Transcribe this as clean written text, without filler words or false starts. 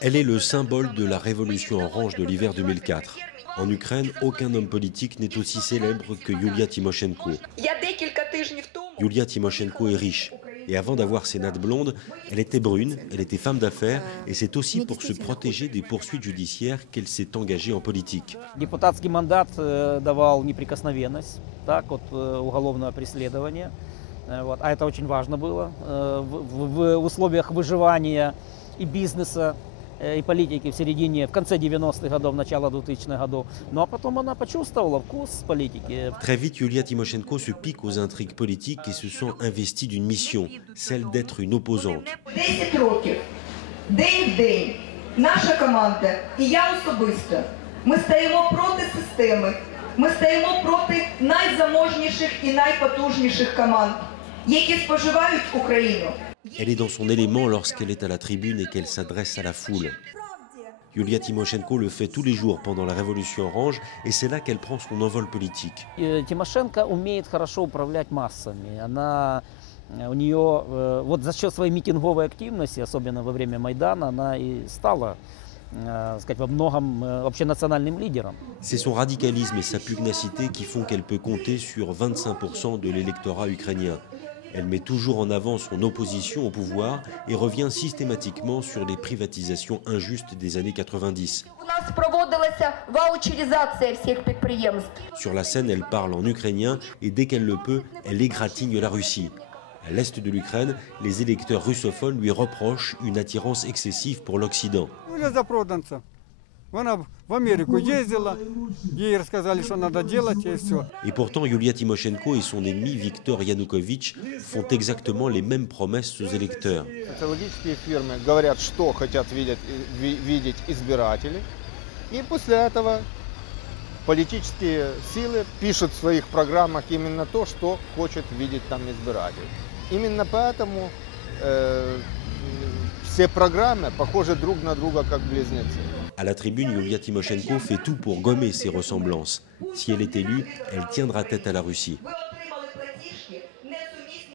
Elle est le symbole de la révolution orange de l'hiver 2004. En Ukraine, aucun homme politique n'est aussi célèbre que Yulia Tymoshenko. Yulia Tymoshenko est riche. Et avant d'avoir ses nattes blondes, elle était brune, elle était femme d'affaires, et c'est aussi pour se protéger des poursuites judiciaires qu'elle s'est engagée en politique. Депутатский мандат давал неприкосновенность, так, от уголовного преследования. Вот. А это очень важно было в условиях выживания и бизнеса, и политики в конце 90-х годов, начало 2000-х годов. Ну а потом она почувствовала вкус политики. Très vite, Yulia Tymoshenko se pique aux intrigues politiques et se sent investie d'une mission, celle d'être une opposante. 10 років, день в день, наша команда і я особисто, ми стоїмо проти системи, ми стоїмо проти найзаможніших і найпотужніших команд, які споживають Україну. Elle est dans son élément lorsqu'elle est à la tribune et qu'elle s'adresse à la foule. Yulia Tymoshenko le fait tous les jours pendant la Révolution orange et c'est là qu'elle prend son envol politique. Тимошенко умеет хорошо управлять массами. У нее, вот за счет своей митинговой активности, особенно во время Майдана, она и стала, сказать, во многом общенациональным лидером. C'est son radicalisme et sa pugnacité qui font qu'elle peut compter sur 25% de l'électorat ukrainien. Elle met toujours en avant son opposition au pouvoir et revient systématiquement sur les privatisations injustes des années 90. Sur la scène, elle parle en ukrainien et dès qu'elle le peut, elle égratigne la Russie. À l'est de l'Ukraine, les électeurs russophones lui reprochent une attirance excessive pour l'Occident. Et pourtant, Yulia Tymoshenko et son ennemi Viktor Yanukovych font exactement les mêmes promesses aux électeurs. Социологические фирмы говорят, что хотят видеть избиратели, и после этого политические силы пишут в своих программах именно то, что хочет видеть там избиратель. Именно поэтому все программы похожи друг на друга как близнецы. À la tribune, Yulia Tymoshenko fait tout pour gommer ces ressemblances. Si elle est élue, elle tiendra tête à la Russie.